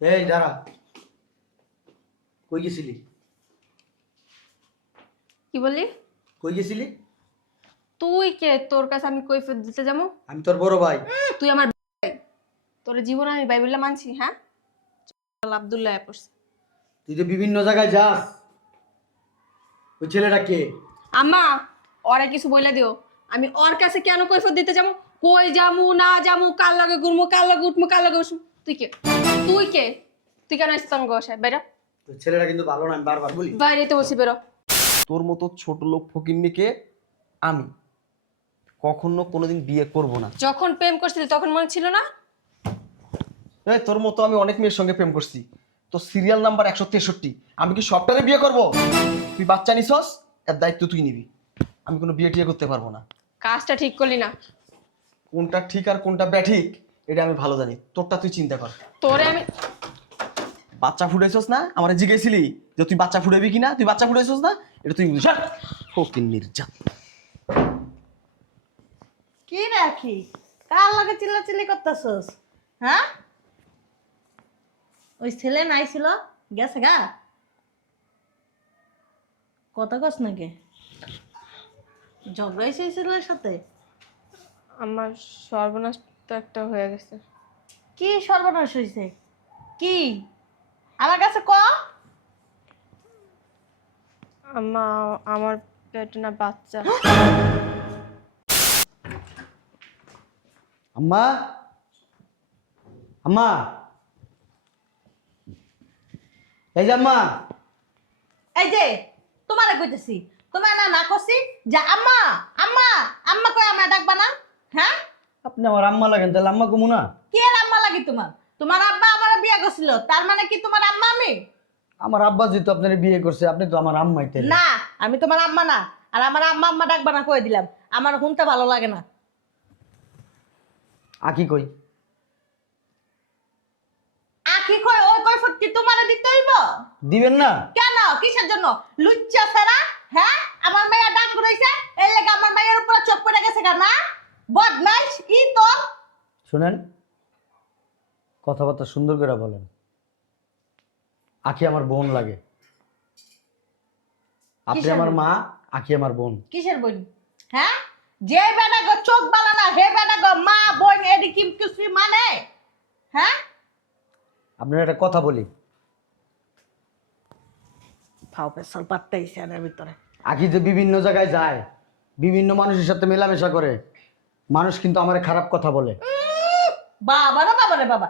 এই দাঁড়া, কই গেছিলি? কি বললি? কই গেছিলি? তুই কে? তোর কাছে আমি কৈফিয়ত দিতে যাবো? আমি তোর বড় ভাই। তুই আমার ভাই। তোর জীবন আমি বাইবেলটা মানছি, হ্যাঁ? আব্দুল্লাহ পড়ছে। তুই যে বিভিন্ন জায়গায় যাস, ওই ছেলেটা কে? আম্মা, ওরা কিছু বইলা দিও। আমি ওর কাছে কেন কৈফিয়ত দিতে যাবো? কই যামু না যামু, কার লগে ঘুরমু, কার লগে উঠমু, কার লগে বসবো? তুই কে? তুই কে? তুই কেন আসছিস আমার বাসায়? বেরো। ওই ছেলেটা কিন্তু ভালো না, আমি বারবার বলি। বাইরে তো বলছি, বেরো। তোর মতো ছোট লোক ফকিন্নিকে আমি কখনো কোনোদিন বিয়ে করব না। যখন প্রেম করছিলি তখন মনে ছিল না? এই তোর মতো আমি অনেক মেয়ের সঙ্গে প্রেম করছি। তো সিরিয়াল নাম্বার 163, আমি কি সবটারে বিয়ে করব? তুই বাচ্চা নিছস, এর দায়িত্ব তুই নিবি। আমি কোনো বিয়ে টিয়ে করতে পারবো না। কাজটা ঠিক করলি না। কোনটা ঠিক আর কোনটা ব্যাঠিক এটা আমি ভালো জানি। তোরটা তুই চিন্তা কর। তোরে আমি বাচ্চা ফুটাইছস না, আমার জিজ্ঞেসিলি যে তুই বাচ্চা ফুটাবি কিনা? তুই বাচ্চা ফুটাইছস না, এটা তুই বুঝিস। ফকিন্নির জাত। কি রাখি কার লাগে চিল্লাচিল্লি করতেছস? হ্যাঁ, ওই ছেলে নাই ছিল, গেছে গা। কথা কস নাকি? ঝগড়া হয়েছে ছেলের সাথে? আমার সর্বনাশ তো একটা হয়ে গেছে। কি সর্বনাশ হয়েছে? কি আমার কাছে ক। আম্মা, আমার পেটে না বাচ্চা। আম্মা, আম্মা, এই যে আম্মা। এই যে তোমারে কইতেছি, তোমার না না করছি যে আম্মা আম্মা আম্মা কই আমার ডাকবা না? হ্যাঁ, আপনি আমার আম্মা লাগেন, তাহলে আম্মা কমু না? কি এর আম্মা লাগি তোমার? তোমার আব্বা আমার বিয়ে করছিল, তার মানে কি তোমার আম্মা আমি? আমার আব্বা যেহেতু আপনার বিয়ে করছে, আপনি তো আমার আম্মাই, তাই না, আমি তোমার আম্মা না। আর আমার আম্মা আম্মা ডাকবা না কই দিলাম। আমার শুনতে ভালো লাগে না। আকি কই? আখি কই? ওই কৈফত কি তোমারে দিতে হইব? দিবেন না? কেন? কিসের জন্য? লুচ্চা সারা, হ্যাঁ? আমার মেয়ে ডাক ঘুরাইছে, এর লাগি আমার মেয়ের উপর চোখ পড়ে গেছে কেন? না বদমাইশ ই তো। শুনেন, কথাবার্তা সুন্দর করে বলেন। আখি আমার বোন লাগে। আপনি কিসের আমার বোন? মা, আখি আমার বোন। কিসের বোন? হ্যাঁ, যে বেটা গো চোখ বানানা হে বেটা গো মা বোন এডি কি কিছু মানে? হ্যাঁ, আপনার একটা কথা বলি, ফাও পেছাল পাত্তাইছে এর ভিতরে। আখি যে বিভিন্ন জায়গায় যায়, বিভিন্ন মানুষের সাথে মেলামেশা করে, মানুষ কিন্তু আমার খারাপ কথা বলে। বাবা রে বাবা রে বাবা,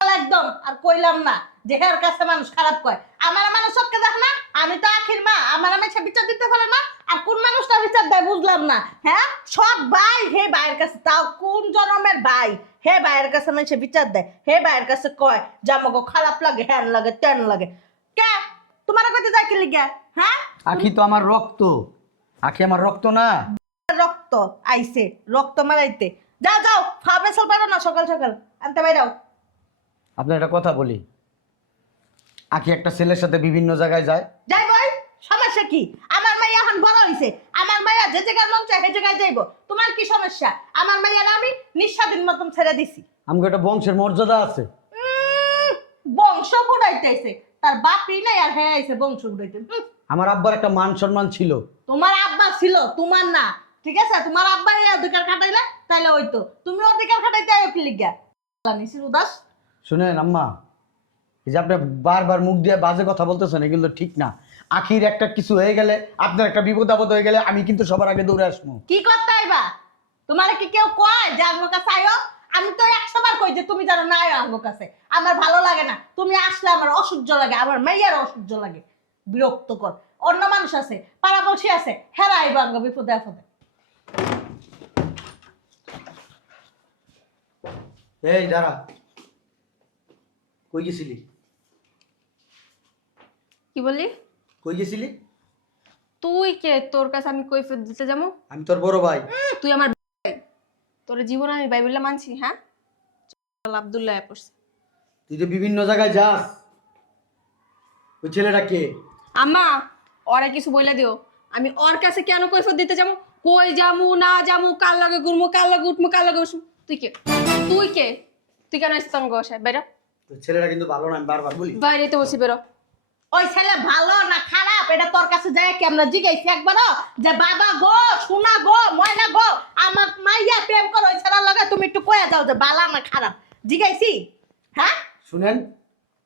একদম আর কইলাম না যে হের কাছে মানুষ খারাপ কয়। আমার মানুষ সবকে দেখ না, আমি তো আখির মা, আমার আমি বিচার দিতে পারে না। আর কোন মানুষটা বিচার দেয় বুঝলাম না। হ্যাঁ, সব ভাই হে ভাইয়ের কাছে, তাও কোন জনমের ভাই হে ভাইয়ের কাছে মানুষ বিচার দেয়, হে ভাইয়ের কাছে কয় যে আমাকে খারাপ লাগে, হ্যান লাগে, তেন লাগে। কে তোমার কইতে যায় কি লিগা? হ্যাঁ, আখি তো আমার রক্ত। আখি আমার রক্ত না? রক্ত আইছে, রক্ত মারাইতে। যাও যাও, খাবে সব পারো না, সকাল সকাল আনতে বাইরাও। আপনার একটা কথা বলি, আখি একটা ছেলের সাথে বিভিন্ন জায়গায় যায়। যাই বই, সমস্যা কি? আমার মাইয়া এখন বড় হইছে, আমার মাইয়া যে জায়গায় মন চায় সেই জায়গায় যাইবো। তোমার কি সমস্যা? আমার মাইয়ার আমি নিঃস্বাধীন মতন ছেড়ে দিছি। আমাকে একটা বংশের মর্যাদা আছে। বংশ ফুটাইতেছে, তার বাপই নাই আর হ্যাঁ আইছে বংশ ফুটাইতে। আমার আব্বার একটা মান সম্মান ছিল। তোমার আব্বা ছিল, তোমার না। ঠিক আছে, তোমার আব্বার এই অধিকার খাটাইলে তাইলে হইতো। তুমি অধিকার খাটাইতে আইও কি লিগা? নিশির উদাস। শুনেন আম্মা, এই যে আপনি বারবার মুখ দিয়ে বাজে কথা বলতেছেন, এগুলো ঠিক না। আখির একটা কিছু হয়ে গেলে, আপনার একটা বিপদ আপদ হয়ে গেলে, আমি কিন্তু সবার আগে দৌড়ে আসবো। কি করতে আইবা? তোমার কি কেউ কয় যে আমার কাছে আইও? আমি তো 100 বার কই যে তুমি জানো না আইও আমার কাছে। আমার ভালো লাগে না, তুমি আসলে আমার অসহ্য লাগে, আমার মেয়ের অসহ্য লাগে, বিরক্তকর। অন্য মানুষ আছে, পাড়াপড়শি আছে, হেরা আইবা আঙ্গ বিপদে আপদে। এই দাঁড়া, কই গেছিলি? কি বললি? কই গেছিলি? তুই কে? তোর কাছে আমি কৈফিয়ত দিতে যাবো? আমি তোর বড় ভাই। তুই আমার ভাই। তোর জীবন আমি বাইবেলটা মানছি, হ্যাঁ? আব্দুল্লাহ পড়ছে। তুই যে বিভিন্ন জায়গায় যাস, ওই ছেলেটা কে? আম্মা, ওরা কিছু বইলা দিও। আমি ওর কাছে কেন কৈফিয়ত দিতে যাবো? কই যামু না যামু, কার লগে ঘুরমু, কার লগে উঠমু, কার লগে বসবো? তুই কে? তুই কে? তুই কেন আসছিস আমার বাসায়? বেরো। তো ছেলেটা কিন্তু ভালো না, আমি বারবার বলি। বাইরে তো বসে বেরো। ওই ছেলে ভালো না খারাপ এটা তোর কাছে যায় কি আমরা জিজ্ঞাসি একবারও যে বাবা গো সোনা গো ময়না গো আমার মাইয়া প্রেম করো ওই ছেলের লগে তুমি একটু কয়ে যাও যে ভালো না খারাপ জিজ্ঞাসি? হ্যাঁ শুনেন,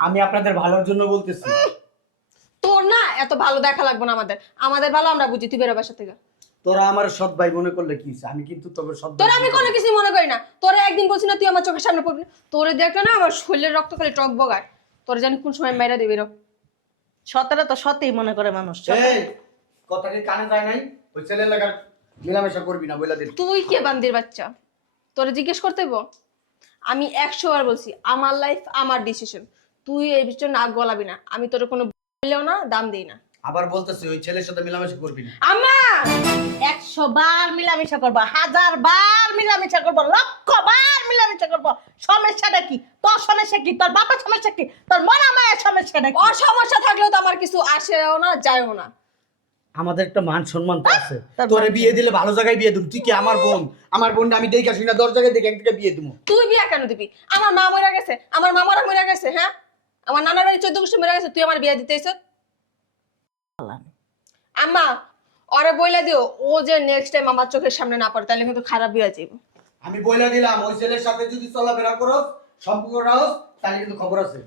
আমি আপনাদের ভালোর জন্য বলতেছি। তোর না এত ভালো দেখা লাগবে না আমাদের, আমাদের ভালো আমরা বুঝি, তুই বেরো বাসা থেকে। তোরা আমার সৎ ভাই মনে করলে কি হইছে? আমি কিন্তু তোর সৎ তোর ভাই আমি কোনো কিছু মনে করি না, তোরে একদিন বলছি না তুই আমার চোখের সামনে পড়বি, তোরে দেখলে না আমার শরীরের রক্ত খালি টক বগায়, তোর জানি কোন সময় মেয়েরা দিবি রো। সতেরো তো সতেই মনে করে মানুষ। এই কথা কি কানে যায় নাই? ওই ছেলের লাগার মেলামেশা করবি না বইলা দিন। তুই কে বান্দির বাচ্চা? তোরে জিজ্ঞেস করতে হইব? আমি 100 বার বলছি আমার লাইফ আমার ডিসিশন, তুই এই বিষয়ে নাক গলাবি না, আমি তোর কোনো বললেও না দাম দেই না। আবার বলতেছি ওই ছেলের সাথে মেলামেশা করবি না। আম্মা 100 বার মিলামিশা করবো, 1000 বার মিলামিশা করবো, লক্ষ বার মিলামিশা করবো। সমস্যাটা কি? তোর সমস্যা কি? তোর বাবার সমস্যা কি? তোর মরা মায়ের সমস্যাটা কি? ওর সমস্যা থাকলেও তো আমার কিছু আসেও না যায়ও না। আমাদের একটা মান সম্মান তো আছে। তার তোরে বিয়ে দিলে ভালো জায়গায় বিয়ে দিম। তুই কি আমার বোন? আমার বোনটা আমি দেখে আসি না 10 জায়গায় দেখে একদিকে বিয়ে দিমু। তুই বিয়া কেন দিবি? আমার মা মরে গেছে, আমার মামারা মরে গেছে, হ্যাঁ আমার নানার বাড়ি 14 গোষ্ঠী মরে গেছে, তুই আমার বিয়া দিতে এসে? আম্মা ওরে বইলা দিও ও যে নেক্সট টাইম আমার চোখের সামনে না পড়ে, তাহলে কিন্তু খারাপ বিয়া যাইব। আমি বইলা দিলাম ওই ছেলের সাথে যদি চলাফেরা করো সম্পর্ক রাখো তাহলে কিন্তু খবর আছে।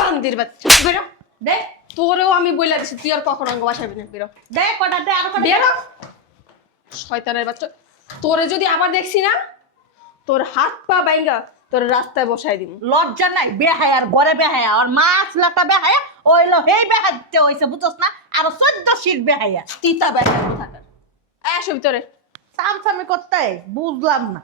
বান্দির বাচ্চা বেরো। দে তোরেও আমি বইলা দিছি তুই আর কখনো অঙ্গ বাসাবি না, বেরো দে কটা দে আরো কটা দে। বেরো শয়তানের বাচ্চা। তোরে যদি আবার দেখছি না তোর হাত পা বাইঙ্গা তোর রাস্তায় বসাই দিব। লজ্জা নাই বেহায়া আর ঘরে বেহায়া আর মাছ লাটা বেহায়া ওইলো হেই বেহাইতে হইছে বুঝছস না? আর 14 শীত বেহায়া তিতা বেটা কোথাকার। আসো ভিতরে। সামসামি করতে বুঝলাম না।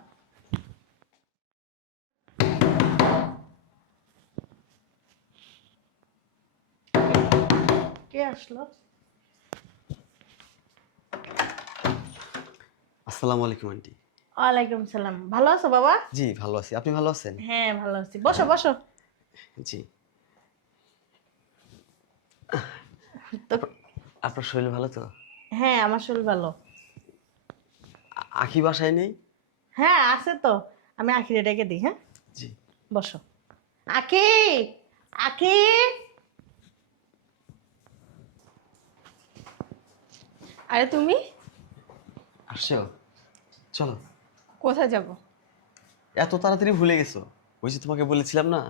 কে আসলো? আসসালামু আলাইকুম আন্টি। ওয়ালাইকুম সালাম। ভালো আছো বাবা? জি ভালো আছি, আপনি ভালো আছেন? হ্যাঁ ভালো আছি, বসো বসো। জি। তো আপনার শরীর ভালো তো? হ্যাঁ আমার শরীর ভালো। আখি বাসায় নেই? হ্যাঁ আছে তো, আমি আখিরে ডেকে দিই। হ্যাঁ জি। বসো। আখি আখি আরে তুমি আসছো? চলো। কোথায় যাব? এত তাড়াতাড়ি ভুলে গেছো? ওই যে তোমাকে বলেছিলাম না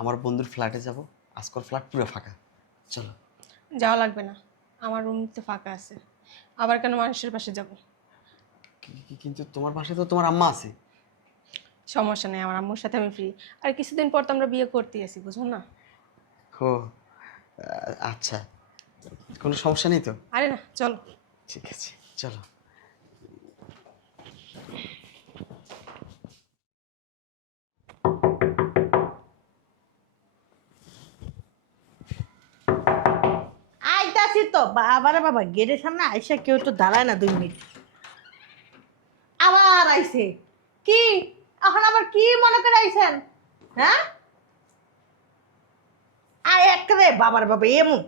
আমার বন্ধুর ফ্ল্যাটে যাব, আজকাল ফ্ল্যাট পুরো ফাঁকা। চলো। যাওয়া লাগবে না, আমার রুম তো ফাঁকা আছে, আবার কেন মানুষের পাশে যাব? কিন্তু তোমার বাসায় তো তোমার আম্মা আছে। সমস্যা নেই, আমার আম্মুর সাথে আমি ফ্রি। আর কিছুদিন পর তো আমরা বিয়ে করতে আসি, বুঝুন না? ও আচ্ছা, কোনো সমস্যা নেই তো? আরে না চলো। ঠিক আছে চলো। আইতাছি তো বাবারে বাবা, গেটের সামনে আইসা কেউ একটু দাঁড়ায় না 2 মিনিট। আবার আইছে কি? এখন আবার কি মনে করে আইছেন? হ্যাঁ আয় একরে বাবার বাবা এমন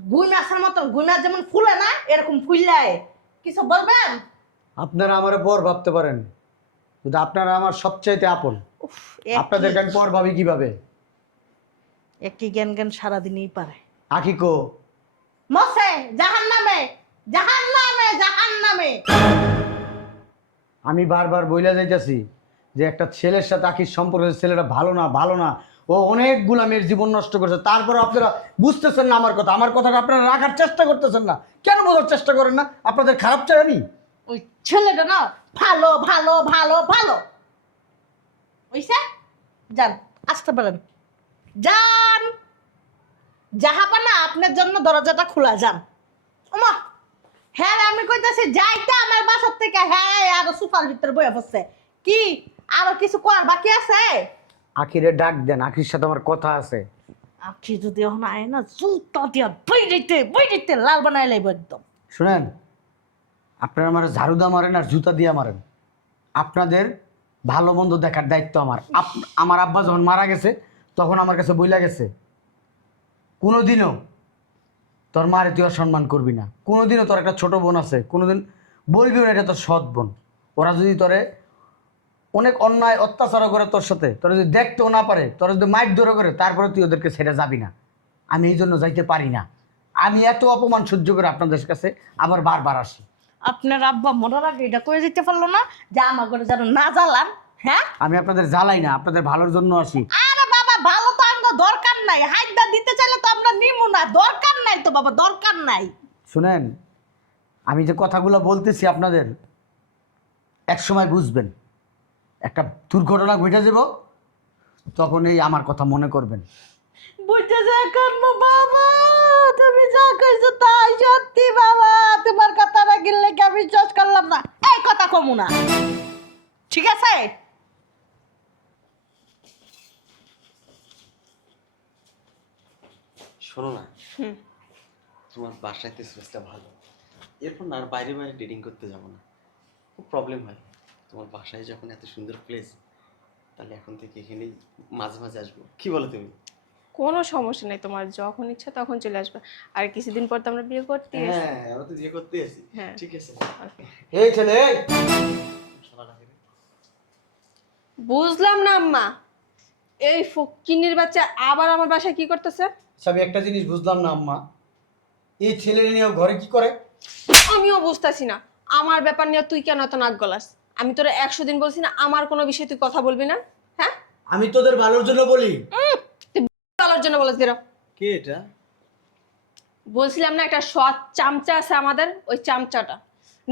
গুই মাছের মতন, গুই মাছ যেমন ফুলে না এরকম ফুললায়। কিছু বলবেন? আপনারা আমারে পর ভাবতে পারেন, কিন্তু আপনারা আমার সবচাইতে আপন। উফ, আপনাদেরকে আমি পর ভাবি কিভাবে? একই জ্ঞান জ্ঞান সারাদিনই পারে। আখিকো মসে জাহান নামে জাহান নামে জাহান নামে। আমি বারবার বইলা যাইতাছি যে একটা ছেলের সাথে আখির সম্পর্ক হয়েছে, ছেলেটা ভালো না ভালো না, ও অনেকগুলা মেয়ের জীবন নষ্ট করছে। তারপর আপনারা বুঝতেছেন না আমার কথা, আমার কথাটা আপনারা রাখার চেষ্টা করতেছেন না। কেন বোঝার চেষ্টা করেন না? আপনাদের খারাপ চাই আমি? ওই ছেলেটা না ভালো ভালো ভালো ভালো ওইসে যান, আসতে পারেন যান। জাহাপানা আপনার জন্য দরজাটা খোলা, যান। ওমা হ্যাঁ আমি কইতাছি যাইতে আমার বাসার থেকে। হ্যাঁ আর সুপার ভিতরে বয়ে বসছে কি? আরো কিছু কর বাকি আছে? আখিরে ডাক দেন, আখির সাথে আমার কথা আছে। আখি যদি এখন আয় না জুতা দিয়া বই দিতে লাল বানাই লাইব একদম। শুনেন, আপনারা আমার ঝাড়ুদা মারেন আর জুতা দিয়া মারেন, আপনাদের ভালো মন্দ দেখার দায়িত্ব আমার। আমার আব্বা যখন মারা গেছে তখন আমার কাছে বইলা গেছে, কোনোদিনও তোর মারে তুই অসম্মান করবি না, কোনোদিনও তোর একটা ছোট বোন আছে, কোনোদিন বলবি না এটা তোর সৎ বোন। ওরা যদি তোরে অনেক অন্যায় অত্যাচারও করে তোর সাথে, তোরা যদি দেখতেও না পারে, তোরা যদি মাইক ধরে করে, তারপরে তুই ওদেরকে ছেড়ে যাবি না। আমি এই জন্য যাইতে পারি না। আমি এত অপমান সহ্য করে আপনাদের কাছে আবার বারবার আসি। আপনার আব্বা মরার আগে এটা কয়ে যেতে পারলো না যে আমার ঘরে যেন না জ্বালান? হ্যাঁ, আমি আপনাদের জ্বালাই না, আপনাদের ভালোর জন্য আসি। আরে বাবা ভালো তো আমরা দরকার নাই, হাইদা দিতে চাইলে তো আমরা নিমু না, দরকার নাই তো বাবা, দরকার নাই। শুনেন, আমি যে কথাগুলো বলতেছি আপনাদের এক সময় বুঝবেন, একটা দুর্ঘটনা ঘটে যাব, তখন এই আমার কথা মনে করবেন। বুঝতে যা করবো বাবা, তুমি যা কইছো তাই সত্যি বাবা, তোমার কথা না গেলে কি আমি বিশ্বাস করলাম না, এই কথা কমু না, ঠিক আছে? শোনো না, তোমার বাসায় তো স্পেসটা ভালো, এরপর না আর বাইরে বাইরে ডেটিং করতে যাবো না, খুব প্রবলেম হয়। তোমার বাসায় যখন এত সুন্দর প্লেস, তাহলে এখন থেকে এখানেই মাঝে মাঝে আসবো, কি বলো তুমি? কোনো সমস্যা নেই, তোমার যখন ইচ্ছা তখন চলে আসবে। আর কিছুদিন পর তো আমরা বিয়ে করতে আসি। হ্যাঁ, আমরা তো বিয়ে করতে আসি। হ্যাঁ। ঠিক আছে। Okay. এই ছেলে, এই বুঝলাম না আম্মা, এই ফকিন্নির বাচ্চা আবার আমার বাসায় কি করতেছে? আমি একটা জিনিস বুঝলাম না আম্মা, এই ছেলে নিয়ে ঘরে কি করে? আমিও বুঝতেছি না, আমার ব্যাপার নিয়ে তুই কেন এত নাক গলাস? আমি তোরা 100 দিন বলছি না আমার কোনো বিষয়ে তুই কথা বলবি না? হ্যাঁ, আমি তোদের ভালোর জন্য বলি। তুই ভালোর জন্য বলিস বেরো। কে এটা? বলছিলাম না একটা সৎ চামচা আছে আমাদের, ওই চামচাটা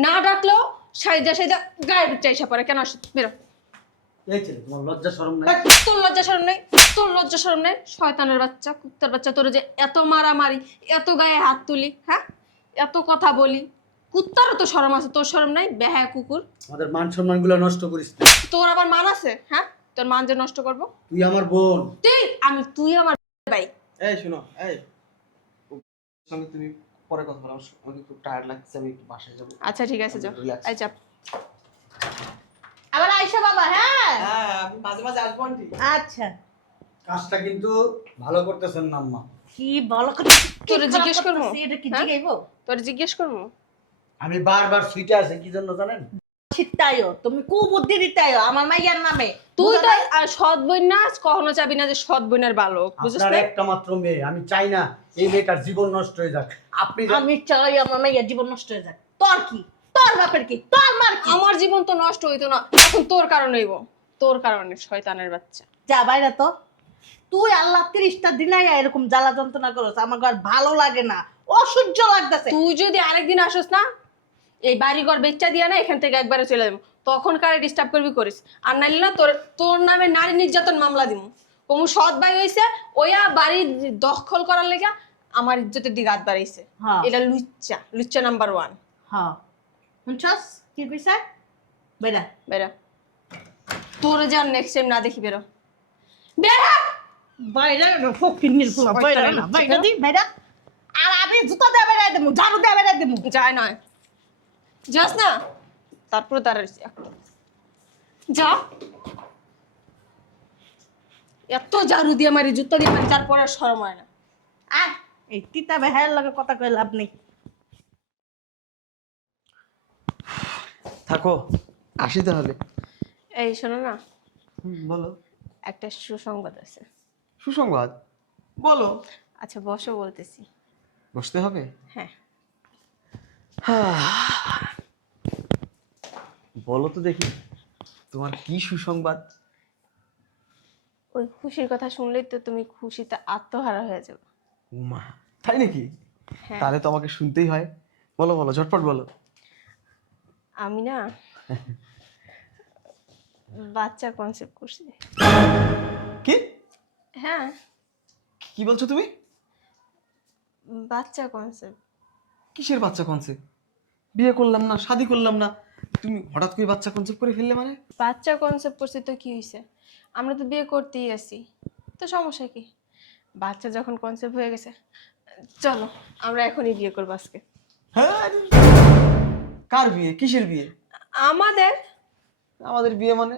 না ডাকলেও সাইজা সাইজা গায়ের ভিতরে এসে পড়ে। কেন আসিস? বেরো। এই ছেলে, তোমার লজ্জা শরম নাই? তোর লজ্জা শরম নেই? তোর লজ্জা শরম নেই? শয়তানের বাচ্চা, কুত্তার বাচ্চা, তোর যে এত মারামারি, এত গায়ে হাত তুলি, হ্যাঁ, এত কথা বলি, কুত্তারও তো শরম আছে, তোর শরম নাই? বেহায়া কুকুর, আমাদের মান সম্মান গুলো নষ্ট করিস না। তোর আবার মান আছে? হ্যাঁ, তোর মান যে নষ্ট করবো? তুই আমার বোন। তুই আমার ভাই। এই শোনো, এই ওর সঙ্গে তুমি পরে কথা বলো, আমাকে খুব টায়ার্ড লাগছে, আমি একটু বাসায় যাবো। আচ্ছা ঠিক আছে, যাও। Relax. এই চাপ। আবার আইসা বাবা, হ্যাঁ হ্যাঁ, আমি মাঝে মাঝে আসবো আন্টি। আচ্ছা। কাজটা কিন্তু ভালো করতেছেন না আম্মা। কি বলো, তোরে জিজ্ঞেস করবো? এটা কি হ্যাঁ? জিগাইবো? তোর জিজ্ঞেস করবো? আমি বারবার সুইটে আছে কি জন্য জানেন? ছিটাইও, তুমি কুবুদ্ধি দিতাইও আমার মাইয়ার নামে। তুই তো আর সৎ বই না, কখনো চাবি না যে সৎ বইনার বালক, বুঝছিস আপনার না? একটা মাত্র মেয়ে, আমি চাই না এই মেয়েটার জীবন নষ্ট হয়ে যাক। আপনি আমি চাই আমার মাইয়ার জীবন নষ্ট হয়ে যাক। তোর কি, তোর বাপের কি, তোর মার কি? আমার জীবন তো নষ্ট হইতো না, এখন তোর কারণে হইব, তোর কারণে, শয়তানের বাচ্চা। যা বাইরে তো, তুই আল্লাহ 30টা দিনাই এরকম জ্বালা যন্ত্রণা করছ, আমার ঘর ভালো লাগে না, অসহ্য লাগতেছে। তুই যদি আরেকদিন আসস না, এই বাড়িঘর বেচা দিয়া না এখান থেকে একবারে চলে যাবো, তখন কারে ডিস্টার্ব করবি করিস। আর নাইলে না তোর তোর নামে নারী নির্যাতন মামলা দিব। কমু সৎ ভাই হইছে, ওইয়া বাড়ি দখল করার লেগে আমার ইজ্জতের দিকে হাত বাড়াইছে। হ্যাঁ। এটা লুচ্চা, লুচ্চা নাম্বার 1। হ্যাঁ, শুনছস কি কইছে? বেড়া বেরা, তোর যা নেক্সট টাইম না দেখি, বেরো বেরা। বাইরে ফকির নির্ভুল বাইরে না, বাইরে দি বাইরে। আর আমি জুতো দিয়ে বেড়াই দেবো, ঝাড়ু দিয়ে বেড়াই দেবো। যায় নয়, যাস না, তারপরে দাঁড়াইছি একটা যা। এত ঝাড়ু দিয়ে মারি, জুতো দিয়ে মারি, তারপরে আর শরম হয় না। আহ, এই তিতা বেহায়ের লগে কথা কই লাভ নেই। থাকো, আসি তাহলে। এই শোনো না, বলো। একটা সুসংবাদ আছে। সুসংবাদ? বলো। আচ্ছা বসো, বলতেছি। বসতে হবে? হ্যাঁ, বলো তো দেখি, তোমার কি সুসংবাদ? ওই খুশির কথা শুনলেই তো তুমি খুশিতে আত্মহারা হয়ে যাবে। উমা, তাই নাকি? হ্যাঁ, তাহলে তো আমাকে শুনতেই হয়। বলো বলো, ঝটপট বলো। আমি না বাচ্চা কনসেপ্ট করছি। কি হ্যাঁ, কি বলছো তুমি? বাচ্চা কনসেপ্ট। কিসের বাচ্চা কনসেপ্ট? বিয়ে করলাম না, শাদি করলাম না, তুমি হঠাৎ করে বাচ্চা কনসেপ্ট করে ফেললে মানে? বাচ্চা কনসেপ্ট করছি তো কি হয়েছে, আমরা তো বিয়ে করতেই আছি, তো সমস্যা কি? বাচ্চা যখন কনসেপ্ট হয়ে গেছে, চলো আমরা এখনই বিয়ে করবো আজকে। হ্যাঁ, কার বিয়ে? কিসের বিয়ে? আমাদের। আমাদের বিয়ে মানে?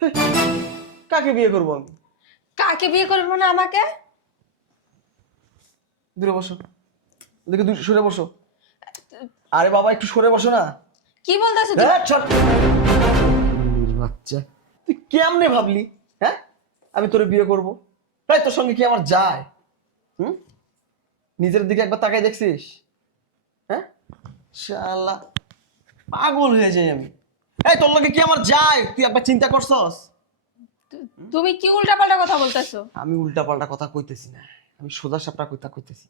হেহ, কাকে বিয়ে করবো আমি? কাকে বিয়ে করবো না? আমাকে। দূরে বসো, দেখে দূরে সরে বসো। আরে বাবা, একটু সরে বসো না। কি বলতেছো? ছোট বাচ্চা। তুই কেমনে ভাবলি হ্যাঁ আমি তোরে বিয়ে করব? তাই তোর সঙ্গে কি আমার যায়? হুম, নিজের দিকে একবার তাকাই দেখছিস? হ্যাঁ, শালা পাগল হয়ে যাই আমি। এই তোর লগে কি আমার যায় তুই একবার চিন্তা করছস? তুমি কি উল্টাপাল্টা কথা বলতেছো? আমি উল্টাপাল্টা কথা কইতেছি না, আমি সোজা সাপটা কথা কইতেছি।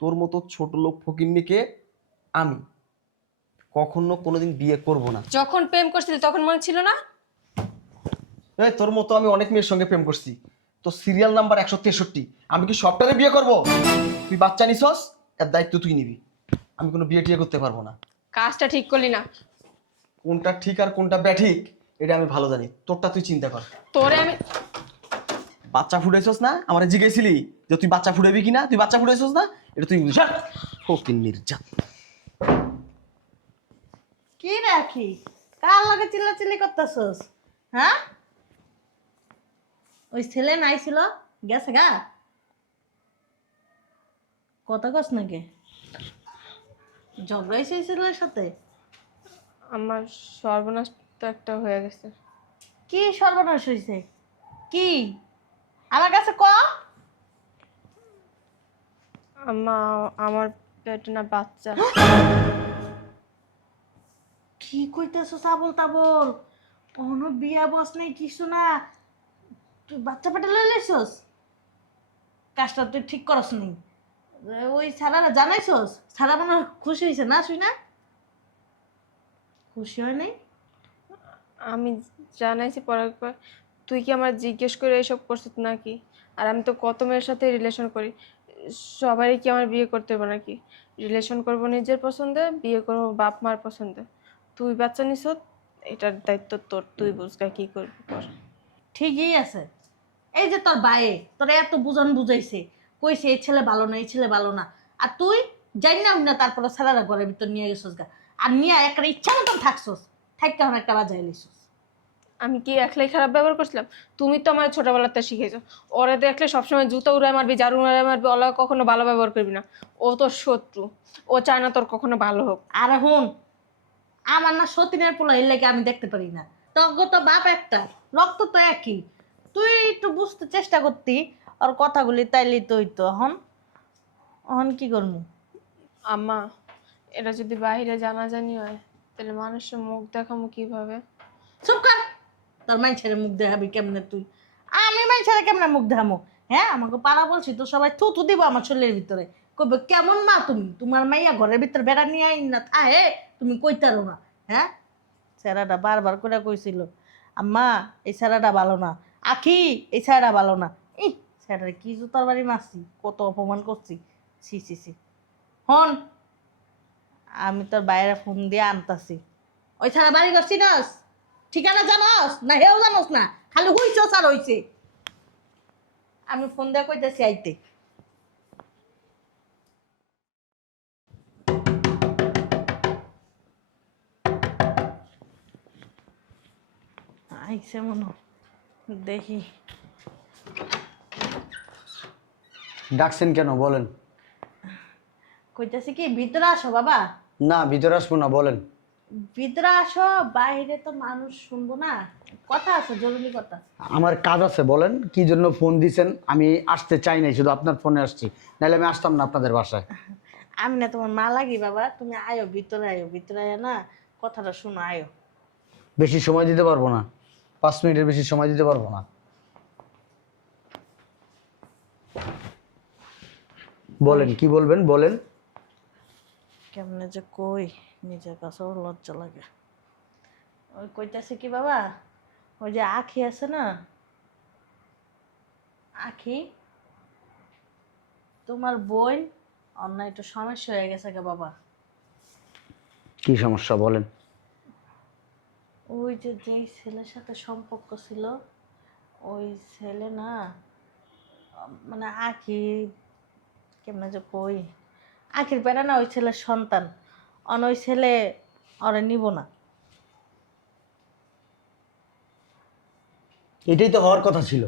তোর মতো ছোট লোক ফকিন্নিকে আমি কখনো কোনোদিন বিয়ে করব না। যখন প্রেম করছিলি তখন মনে ছিল না? এই তোর মতো আমি অনেক মেয়ের সঙ্গে প্রেম করছি, তো সিরিয়াল নাম্বার 163। আমি কি সবটারে বিয়ে করব? তুই বাচ্চা নিছস, এর দায়িত্ব তুই নিবি। আমি কোনো বিয়ে টিয়ে করতে পারবো না। কাজটা ঠিক করলি না। কোনটা ঠিক আর কোনটা ব্যাঠিক এটা আমি ভালো জানি, তোরটা তুই চিন্তা কর। তোরে আমি বাচ্চা ফুটাইছস না, আমার জিজ্ঞেসিলি যে তুই বাচ্চা ফুটাবি কিনা, তুই বাচ্চা ফুটাইছস না, এটা তুই বুঝিস। ফকিন্নির জাত। কি রাখি কার লাগে চিল্লাচিল্লি করতেছস? হ্যাঁ, ওই ছেলে নাইছিল গেছে গা, কথা কস নাকি? ঝগড়া হয়েছে ছেলের সাথে? আমার সর্বনাশ তো একটা হয়ে গেছে। কি সর্বনাশ হয়েছে? কি আমার কাছে ক। আম্মা, আমার পেটে না বাচ্চা। কি কইতেছস আবল তাবল? কোনো বিয়া বস নেই কিছু না, তুই বাচ্চা পেটে লই লাইছস? কাজটা তুই ঠিক করস নি। ওই ছাড়ারা জানাইছস? ছাড়া মনে হয় খুশি হয়েছে না? শুই না খুশি হয় নাই? আমি জানাইছি পরে তুই কি আমার জিজ্ঞেস করে এসব করছিস নাকি? আর আমি তো কত মেয়ের সাথে রিলেশন করি, সবাই কি আমার বিয়ে করতে হবে নাকি? রিলেশন করব নিজের পছন্দে, বিয়ে করব বাপ মার পছন্দে। তুই বাচ্চা নিস, এটার দায়িত্ব তোর, তুই বুঝগা কি করবি কর। ঠিকই আছে। এই যে তোর বায়ে তোর এত বুঝাইছে, কইছে এই ছেলে ভালো না, এই ছেলে ভালো না, আর তুই জানি না তারপরে ছেলেরা ঘরের ভিতর নিয়ে গেছস গা, আর নিয়ে একটা ইচ্ছা মতন থাকছস, থাকতে এখন একটা বাজাই লিছস। আমি কি একলাই খারাপ ব্যবহার করছিলাম? তুমি তো আমার ছোটবেলাতে শিখেছো। ওরা দেখলে সবসময় জুতো উড়ায় মারবি, ঝাড়ু উড়ায় মারবি, ওরা কখনো ভালো ব্যবহার করবি না। ও তোর শত্রু, ও চায় না তোর কখনো ভালো হোক। আর হুন, আমার না সতীনের পোলা এর লাগে আমি দেখতে পারি না। তজ্ঞ তো বাপ একটা, রক্ত তো একই। তুই একটু বুঝতে চেষ্টা করতি আর কথাগুলি, তাইলে তো হইতো। হন হন কি করবো? আম্মা, এটা যদি বাইরে জানাজানি হয় তাহলে মানুষের মুখ দেখামু কিভাবে? চুপ কর। তোর মাই ছেড়ে মুখ দেখাবি কেমনে তুই? আমি মাই ছেড়ে কেমনে মুখ দেখামো? হ্যাঁ, আমাকে পাড়া বলছি তো সবাই থু থু দিব আমার শরীরের ভিতরে। কইবে কেমন মা তুমি, তোমার মাইয়া ঘরের ভিতরে বেড়া নিয়ে আইন না থাহে, তুমি কইতারো না। হ্যাঁ, ছেড়াটা বারবার করে কইছিল আম্মা এই ছেড়াটা ভালো না, আখি এই ছেড়াটা ভালো না। ই ছেড়াটা কি জুতার বাড়ি মারছি, কত অপমান করছি। ছি ছি ছি। হন, আমি তোর বাইরে ফোন দিয়ে আনতাছি। ওই ছাড়া বাড়ি করছি নাস, ঠিকানা জানোস না? হেও জানোস না, খালি হইছস আর হইছে। আমি ফোন দিয়ে কইতেছি আইতে। আইছে মনে হয়। দেখি ডাকছেন কেন বলেন? কইতেছি কি ভিতরে আসো বাবা, না, ভিতরে আসবো না, বলেন। ভিতরে আসো, বাইরে তো মানুষ শুনবো না, কথা আছে, জরুরি কথা। আমার কাজ আছে, বলেন কি জন্য ফোন দিছেন। আমি আসতে চাই নাই, শুধু আপনার ফোনে আসছি, নাহলে আমি আসতাম না আপনাদের বাসায়। আমি না তোমার মা লাগি বাবা, তুমি আয়ো ভিতরে, আয়ো ভিতরে, আয়ো না, কথাটা শুনো, আয়ো। বেশি সময় দিতে পারবো না, 5 মিনিটের বেশি সময় দিতে পারবো না। বলেন কি বলবেন, বলেন। কেমনে যে কই, নিজের কাছেও লজ্জা লাগে। ওই কইতাছে কি বাবা, ওই যে আখি আছে না, আখি তোমার বোন, অন্য একটু সমস্যা হয়ে গেছে গে বাবা। কি সমস্যা বলেন? ওই যে যেই ছেলের সাথে সম্পর্ক ছিল, ওই ছেলে না, মানে আখি, কেমনে যে কই, আখির বেড়া না ওই ছেলের সন্তান, ওই ছেলে ওরে নিব না। এটাই তো হওয়ার কথা ছিল,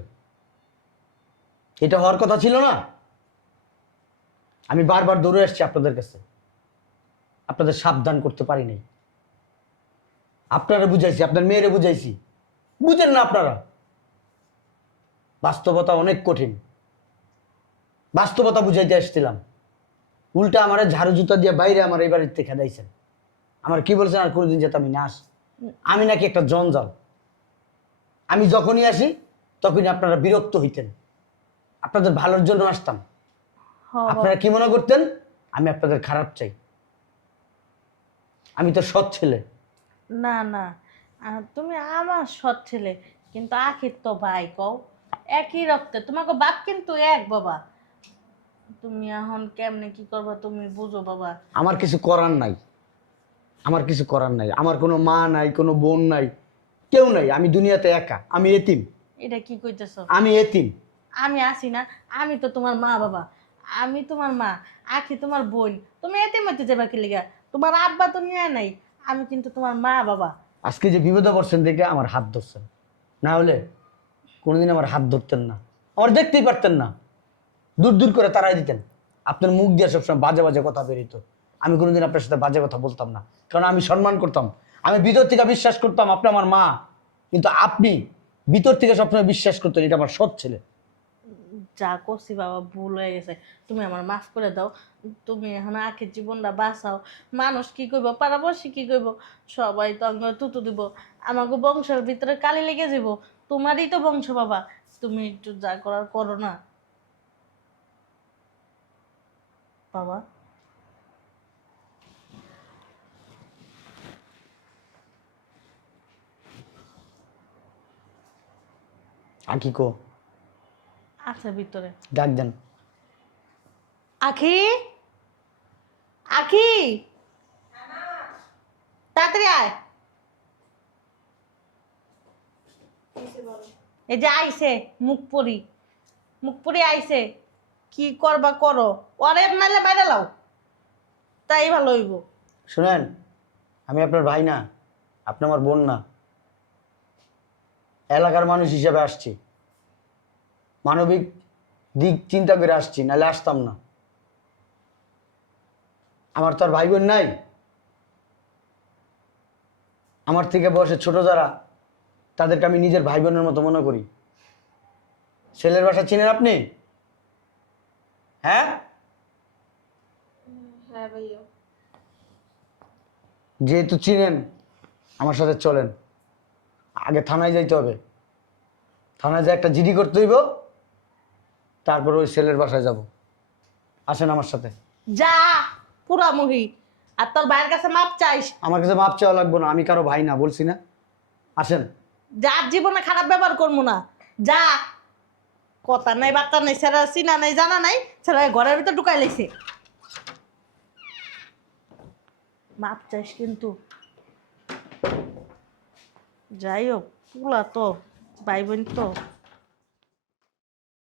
এটা হওয়ার কথা ছিল না? আমি বারবার দৌড়ে আসছি আপনাদের কাছে, আপনাদের সাবধান করতে পারি নাই। আপনারা বুঝাইছি, আপনার মেয়েরে বুঝাইছি, বুঝেন না আপনারা? বাস্তবতা অনেক কঠিন। বাস্তবতা বুঝাইতে আসছিলাম, উল্টা আমার ঝাড়ু জুতা দিয়ে বাইরে আমার এই বাড়িতে খেদাইছেন। আমার কি বলছেন, আর কোনোদিন যেতে আমি না আসি। আমি নাকি একটা জঞ্জাল। আমি যখনই আসি তখনই আপনারা বিরক্ত হইতেন। আপনাদের ভালোর জন্য আসতাম। আপনারা কি মনে করতেন আমি আপনাদের খারাপ চাই? আমি তো সৎ ছেলে। না না, তুমি আমার সৎ ছেলে, কিন্তু আখির তো ভাই কও, একই রক্তে, তোমাকে বাপ কিন্তু এক বাবা। তুমি এখন কেমনে কি করবা তুমি বুঝো বাবা। আমার কিছু করার নাই, আমার কিছু করার নাই। আমার কোনো মা নাই, কোনো বোন নাই, কেউ নাই। আমি দুনিয়াতে একা, আমি এতিম। এটা কি কইতেছো? আমি এতিম। আমি আছি না, আমি তো তোমার মা বাবা, আমি তোমার মা, আখি তোমার বোন, তুমি এতে মতে যাবা কি লিগা? তোমার আব্বা তো নিয়ে নাই, আমি কিন্তু তোমার মা বাবা। আজকে যে বিপদে পড়ছেন দেখে আমার হাত ধরছেন, না হলে কোনোদিন আমার হাত ধরতেন না, আমার দেখতেই পারতেন না, দূর দূর করে তাড়াই দিতেন। আপনার মুখ দিয়ে সবসময় বাজে বাজে কথা বেরিত। আমি কোনোদিন আপনার সাথে বাজে কথা বলতাম না, কারণ আমি সম্মান করতাম। আমি ভিতর থেকে বিশ্বাস করতাম আপনি আমার মা, কিন্তু আপনি ভিতর থেকে সবসময় বিশ্বাস করতেন এটা আমার সৎ ছেলে। যা করছি বাবা ভুল হয়ে গেছে, তুমি আমার মাফ করে দাও। তুমি এখন আখির জীবনটা বাঁচাও। মানুষ কি কইব, পাড়াপড়শি কি কইব, সবাই তো আমাকে তুতু দিব, আমাকে বংশের ভিতরে কালি লেগে যাব। তোমারই তো বংশ বাবা, তুমি একটু যা করার করো না বাবা। আঁকি কো, আচ্ছা ভিতরে ডাক দেন। আখি, আখি, তাড়াতাড়ি আয়। এই যে আইছে মুখ পরি আইছে, কি করবা করো, ওরে নাইলে বাইরে লাও, তাই ভালো হইব। শুনেন, আমি আপনার ভাই না, আপনি আমার বোন না। এলাকার মানুষ হিসেবে আসছি, মানবিক দিক চিন্তা করে আসছি, নাহলে আসতাম না। আমার তো আর ভাই বোন নাই। আমার থেকে বয়সে ছোট যারা, তাদেরকে আমি নিজের ভাই বোনের মতো মনে করি। ছেলের বাসা চিনেন আপনি? হ্যাঁ, হ্যাঁ ভাইয়া। যেহেতু চিনেন, আমার সাথে চলেন। আগে থানায় যাইতে হবে, থানায় যে একটা জিডি করতে হইব, তারপর ওই ছেলের বাসায় যাব। আসেন আমার সাথে। যা পুরা মুহি, আর তোর ভাইয়ের কাছে মাপ চাইস। আমার কাছে মাপ চাওয়া লাগবে না, আমি কারো ভাই না, বলছি না। আসেন। যার জীবনে খারাপ ব্যবহার করবো না, যা। কথা নাই বার্তা নাই, ছেড়া চিনা নাই জানা নাই, ছেড়া ঘরের ভিতর ঢুকাই লাইছে। মাপ চাইস কিন্তু। যাই হোক, পুলা তো ভাই বোন তো।